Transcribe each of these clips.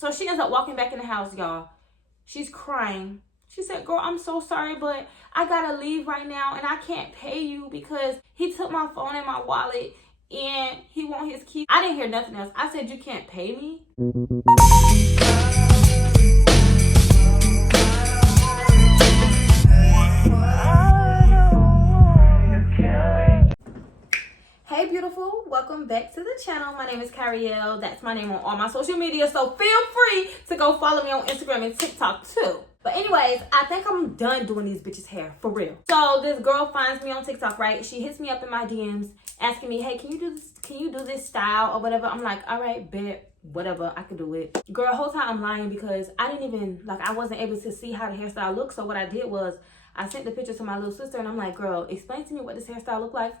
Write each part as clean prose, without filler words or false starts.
So she ends up walking back in the house, y'all. She's crying. She said, girl, I'm so sorry, but I gotta leave right now and I can't pay you because he took my phone and my wallet and he want his key. I didn't hear nothing else. I said, you can't pay me? Hey beautiful, welcome back to the channel. My name is Cariel. That's my name on all my social media, so feel free to go follow me on Instagram and TikTok too. But anyways, I think I'm done doing these bitches' hair, for real. So this girl finds me on TikTok, right? She hits me up in my DMs asking me, hey, can you do this style or whatever? I'm like, all right, bet, whatever, I can do it. Girl, whole time I'm lying because I wasn't able to see how the hairstyle looks. So what I did was I sent the picture to my little sister and I'm like, girl, explain to me what this hairstyle look like.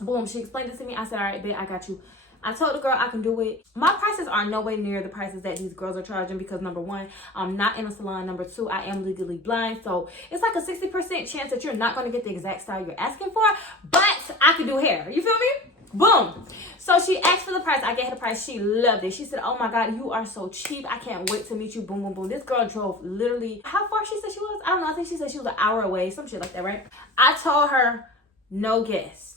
Boom, she explained it to me. I said, all right, bet, I got you. I told the girl I can do it. My prices are no way near the prices that these girls are charging because number one, I'm not in a salon. Number two, I am legally blind. So it's like a 60% chance that you're not going to get the exact style you're asking for, but I can do hair. You feel me? Boom. So she asked for the price. I gave her the price. She loved it. She said, oh my God, you are so cheap. I can't wait to meet you. Boom, boom, boom. This girl drove literally, how far she said she was? I don't know. I think she said she was an hour away. Some shit like that, right? I told her, no guest.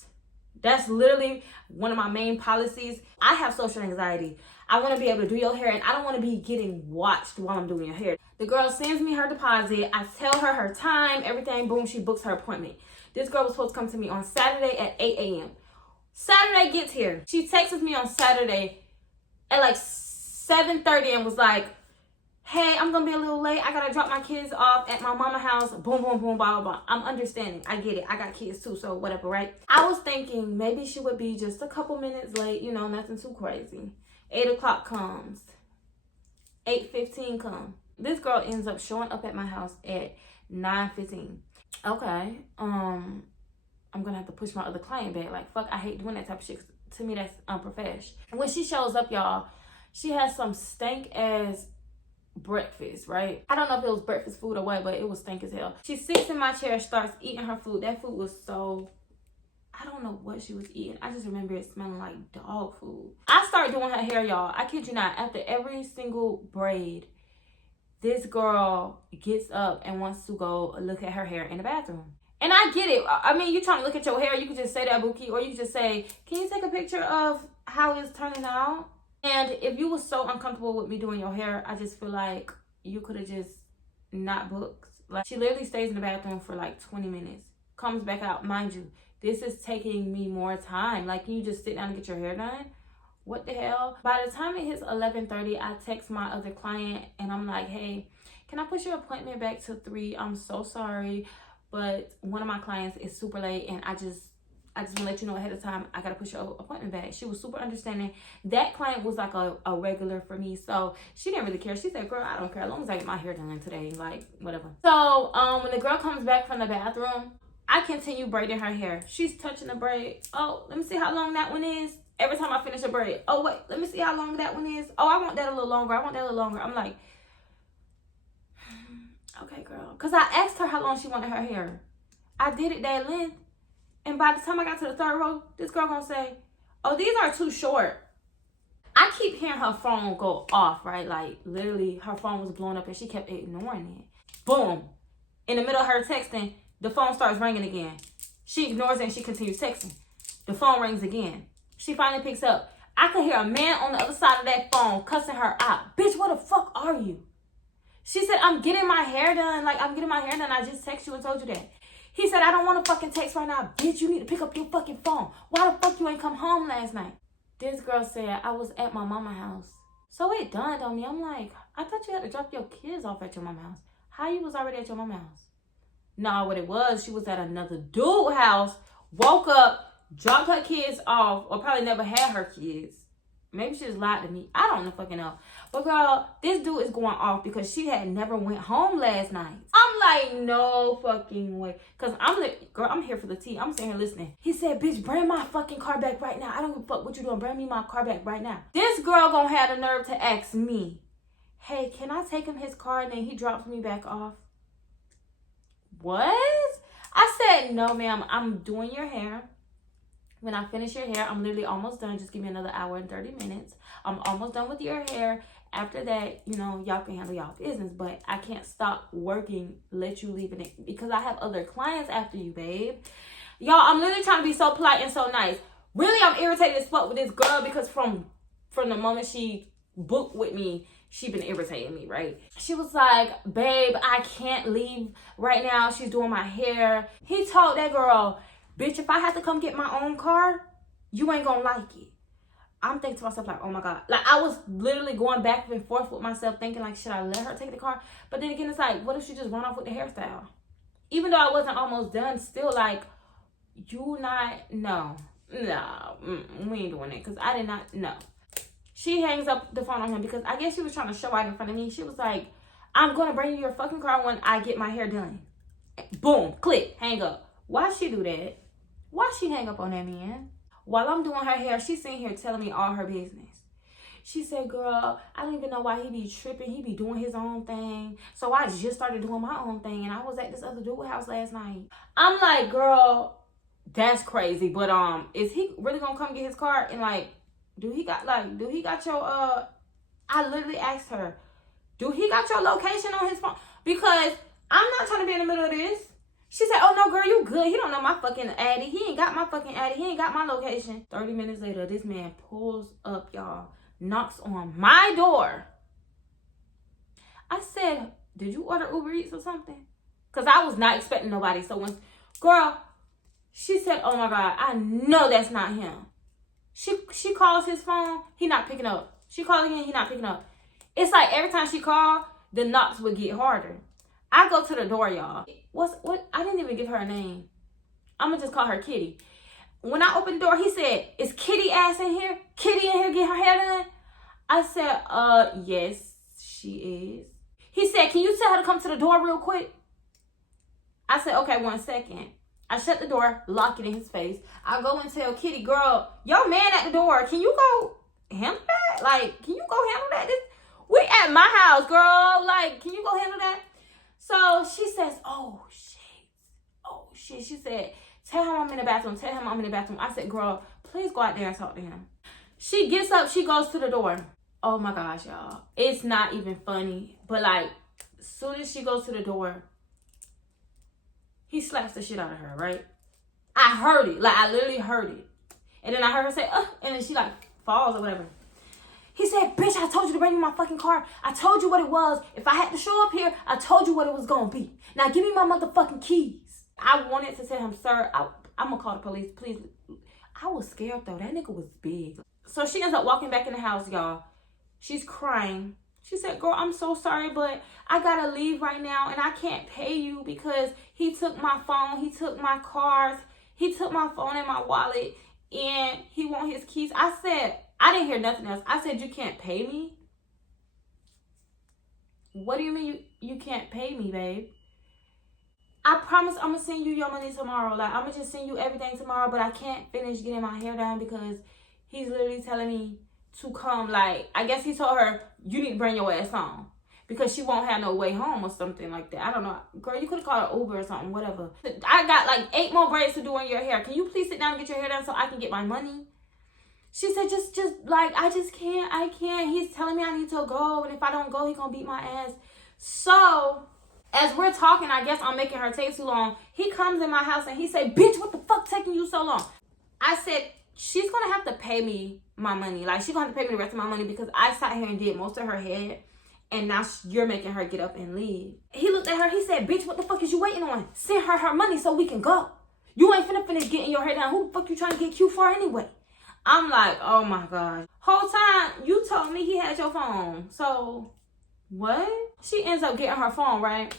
That's literally one of my main policies. I have social anxiety. I want to be able to do your hair and I don't want to be getting watched while I'm doing your hair. The girl sends me her deposit. I tell her her time, everything. Boom, she books her appointment. This girl was supposed to come to me on Saturday at 8 a.m. Saturday gets here. She texts me on Saturday at like 7:30 and was like, hey, I'm going to be a little late. I got to drop my kids off at my mama's house. Boom, boom, boom, blah, blah, blah. I'm understanding. I get it. I got kids too, so whatever, right? I was thinking maybe she would be just a couple minutes late, you know, nothing too crazy. 8 o'clock comes. 8:15 comes. This girl ends up showing up at my house at 9:15. Okay, I'm going to have to push my other client back. Like, fuck, I hate doing that type of shit. To me, that's unprofessional. When she shows up, y'all, she has some stank-ass breakfast, right? I don't know if it was breakfast food or what, but it was stink as hell. She sits in my chair, starts eating her food. That food was so, I don't know what she was eating. I just remember it smelling like dog food. I started doing her hair, y'all. I kid you not. After every single braid, this girl gets up and wants to go look at her hair in the bathroom. And I get it. I mean, you trying to look at your hair, you can just say that, Bookie, or you can just say, can you take a picture of how it's turning out? And if you were so uncomfortable with me doing your hair, I just feel like you could have just not booked. Like, she literally stays in the bathroom for like 20 minutes, comes back out. Mind you, this is taking me more time. Like, can you just sit down and get your hair done? What the hell? By the time it hits 11:30, I text my other client and I'm like, hey, can I push your appointment back to 3? I'm so sorry, but one of my clients is super late and I just want to let you know ahead of time, I got to push your appointment back. She was super understanding. That client was like a regular for me, so she didn't really care. She said, girl, I don't care as long as I get my hair done today, like, whatever. So when the girl comes back from the bathroom, I continue braiding her hair. She's touching the braid. Oh, let me see how long that one is. Every time I finish a braid, oh, wait, let me see how long that one is. Oh, I want that a little longer. I want that a little longer. I'm like, okay, girl. Because I asked her how long she wanted her hair. I did it that length. And by the time I got to the third row, this girl gonna say, oh, these are too short. I keep hearing her phone go off, right? Like, literally, her phone was blowing up and she kept ignoring it. Boom. In the middle of her texting, the phone starts ringing again. She ignores it and she continues texting. The phone rings again. She finally picks up. I could hear a man on the other side of that phone cussing her out. Bitch, what the fuck are you? She said, I'm getting my hair done. Like, I'm getting my hair done. I just texted you and told you that. He said, I don't want to fucking text right now. Bitch, you need to pick up your fucking phone. Why the fuck you ain't come home last night? This girl said, I was at my mama's house. So it dawned on me. I'm like, I thought you had to drop your kids off at your mama's house. How you was already at your mama's house? No, what it was, she was at another dude's house, woke up, dropped her kids off, or probably never had her kids. Maybe she just lied to me. I don't know fucking know. But girl, this dude is going off because she had never went home last night. I'm like, no fucking way. Because girl, I'm here for the tea. I'm sitting here listening. He said, bitch, bring my fucking car back right now. I don't give a fuck what you doing. Bring me my car back right now. This girl gonna have the nerve to ask me, hey, can I take him his car and then he drops me back off? What? I said, no, ma'am. I'm doing your hair. When I finish your hair, I'm literally almost done. Just give me another hour and 30 minutes. I'm almost done with your hair. After that, you know, y'all can handle y'all business, but I can't stop working, let you leave it, because I have other clients after you, babe. Y'all, I'm literally trying to be so polite and so nice. Really, I'm irritated as fuck with this girl because from the moment she booked with me, she been irritating me, right? She was like, babe, I can't leave right now. She's doing my hair. He told that girl, bitch, if I have to come get my own car, you ain't gonna like it. I'm thinking to myself, like, oh my God. Like, I was literally going back and forth with myself, thinking, like, should I let her take the car? But then again, it's like, what if she just run off with the hairstyle? Even though I wasn't almost done, still, like, no, we ain't doing it. Because I did not, no. She hangs up the phone on him because I guess she was trying to show out in front of me. She was like, I'm going to bring you your fucking car when I get my hair done. Boom, click, hang up. Why she do that? Why she hang up on that man? While I'm doing her hair, she's sitting here telling me all her business. She said, girl, I don't even know why he be tripping. He be doing his own thing. So I just started doing my own thing. And I was at this other dude's house last night. I'm like, girl, that's crazy. But is he really going to come get his car? And like, do he got your, I literally asked her, do he got your location on his phone? Because I'm not trying to be in the middle of this. She said, oh, no, girl, you good. He don't know my fucking addy. He ain't got my fucking addy. He ain't got my location. 30 minutes later, this man pulls up, y'all, knocks on my door. I said, did you order Uber Eats or something? Because I was not expecting nobody. So when, girl, she said, oh, my God, I know that's not him. She calls his phone. He not picking up. She calls again. He not picking up. It's like every time she called, the knocks would get harder. I go to the door, y'all. What? I didn't even give her a name. I'm going to just call her Kitty. When I opened the door, he said, is Kitty ass in here? Kitty in here get her hair done? I said, yes, she is. He said, can you tell her to come to the door real quick? I said, okay, 1 second. I shut the door, lock it in his face. I go and tell Kitty, girl, your man at the door. Can you go handle that? Like, can you go handle that? We at my house, girl. Like, can you go handle that? So she says, oh, shit. She said, tell him I'm in the bathroom. Tell him I'm in the bathroom. I said, girl, please go out there and talk to him. She gets up. She goes to the door. Oh, my gosh, y'all. It's not even funny. But, like, as soon as she goes to the door, he slaps the shit out of her, right? I heard it. Like, I literally heard it. And then I heard her say, and then she, like, falls or whatever. He said, bitch, I told you to bring me my fucking car. I told you what it was. If I had to show up here, I told you what it was going to be. Now, give me my motherfucking keys. I wanted to tell him, sir, I'm going to call the police, please. I was scared, though. That nigga was big. So she ends up walking back in the house, y'all. She's crying. She said, girl, I'm so sorry, but I got to leave right now, and I can't pay you because he took my phone. He took my cards. He took my phone and my wallet, and he want his keys. I said, I didn't hear nothing else. I said, you can't pay me? What do you mean you can't pay me, babe? I promise I'm going to send you your money tomorrow. Like, I'm going to just send you everything tomorrow, but I can't finish getting my hair done because he's literally telling me to come. Like, I guess he told her, you need to bring your ass home because she won't have no way home or something like that. I don't know. Girl, you could have called an Uber or something, whatever. I got like 8 more braids to do in your hair. Can you please sit down and get your hair done so I can get my money? She said, just like, I can't. He's telling me I need to go. And if I don't go, he's going to beat my ass. So, as we're talking, I guess I'm making her take too long. He comes in my house and he said, bitch, what the fuck taking you so long? I said, she's going to have to pay me my money. Like, she's going to have to pay me the rest of my money because I sat here and did most of her hair. And now you're making her get up and leave. He looked at her. He said, bitch, what the fuck is you waiting on? Send her money so we can go. You ain't finna finish getting your hair done. Who the fuck you trying to get cute for anyway? I'm like, oh my gosh. Whole time, you told me he had your phone. So, what? She ends up getting her phone, right?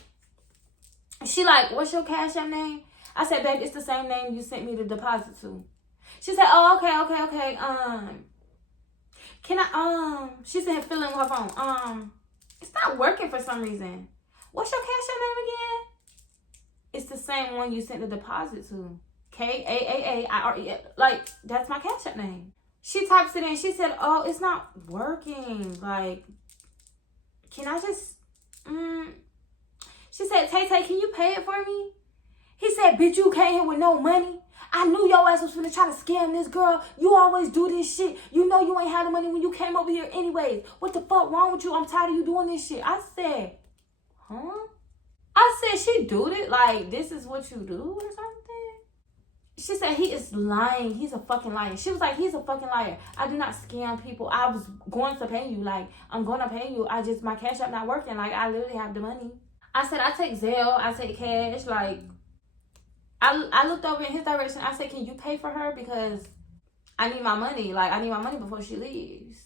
She like, what's your Cash App name? I said, babe, it's the same name you sent me the deposit to. She said, oh, okay. Can I, she said, fill in her phone. It's not working for some reason. What's your Cash App name again? It's the same one you sent the deposit to. K-A-A-A-I-R-E. Like, that's my Cash App name. She types it in. She said, oh, it's not working. Like, can I just, She said, Tay, can you pay it for me? He said, bitch, you came here with no money. I knew your ass was finna try to scam this girl. You always do this shit. You know you ain't had the money when you came over here anyways. What the fuck wrong with you? I'm tired of you doing this shit. I said, huh? I said, she do it? Like, this is what you do or something? She said, he is lying. He's a fucking liar. She was like, he's a fucking liar. I do not scam people. I was going to pay you. Like, I'm going to pay you. My cash app not working. Like, I literally have the money. I said, I take Zelle. I take cash. Like, I looked over in his direction. I said, can you pay for her? Because I need my money. Like, I need my money before she leaves.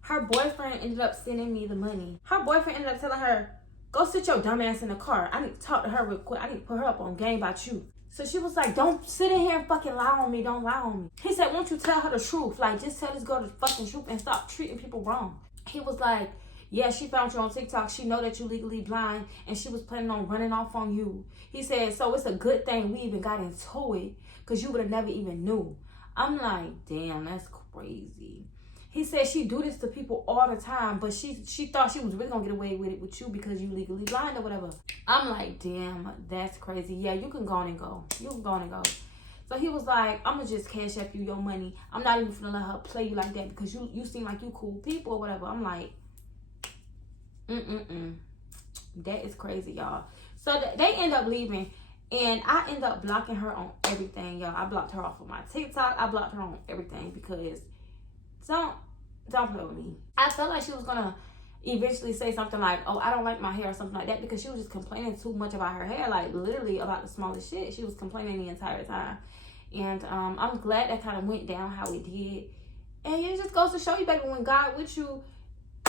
Her boyfriend ended up sending me the money. Her boyfriend ended up telling her, go sit your dumb ass in the car. I need to talk to her real quick. I need to put her up on game about you. So she was like, don't sit in here and fucking lie on me. Don't lie on me. He said, won't you tell her the truth? Like, just tell this girl the fucking truth and stop treating people wrong. He was like, yeah, she found you on TikTok. She know that you legally blind and she was planning on running off on you. He said, so it's a good thing we even got into it because you would have never even knew. I'm like, damn, that's crazy. He said she do this to people all the time, but she thought she was really gonna get away with it with you because you legally blind or whatever. I'm like, damn, that's crazy. Yeah, you can go on and go. You can go on and go. So he was like, I'm gonna just cash up you your money. I'm not even gonna let her play you like that because you seem like you cool people or whatever. I'm like, that is crazy, y'all. So they end up leaving. And I end up blocking her on everything, y'all. I blocked her off of my TikTok. I blocked her on everything because don't play with me. I felt like she was gonna eventually say something like, oh, I don't like my hair or something like that, because she was just complaining too much about her hair, like literally about the smallest shit. She was complaining the entire time. And I'm glad that kind of went down how it did. And it just goes to show you, baby, when God with you,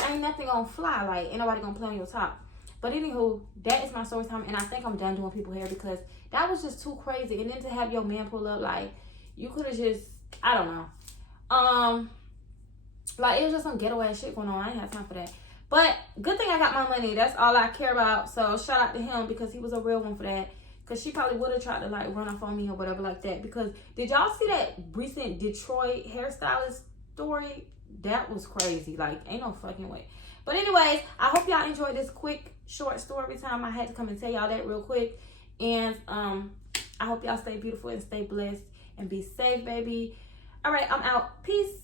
ain't nothing gonna fly. Like, ain't nobody gonna play on your top. But anywho, that is my story time, and I think I'm done doing people hair because that was just too crazy. And then to have your man pull up, like, you could have just, I don't know. Like, it was just some ghetto ass shit going on. I ain't have time for that. But good thing I got my money. That's all I care about. So shout out to him because he was a real one for that. Because she probably would have tried to like run off on me or whatever like that. Because did y'all see that recent Detroit hairstylist story? That was crazy. Like, ain't no fucking way. But anyways, I hope y'all enjoyed this quick, short story time. I had to come and tell y'all that real quick. And I hope y'all stay beautiful and stay blessed and be safe, baby. All right, I'm out. Peace.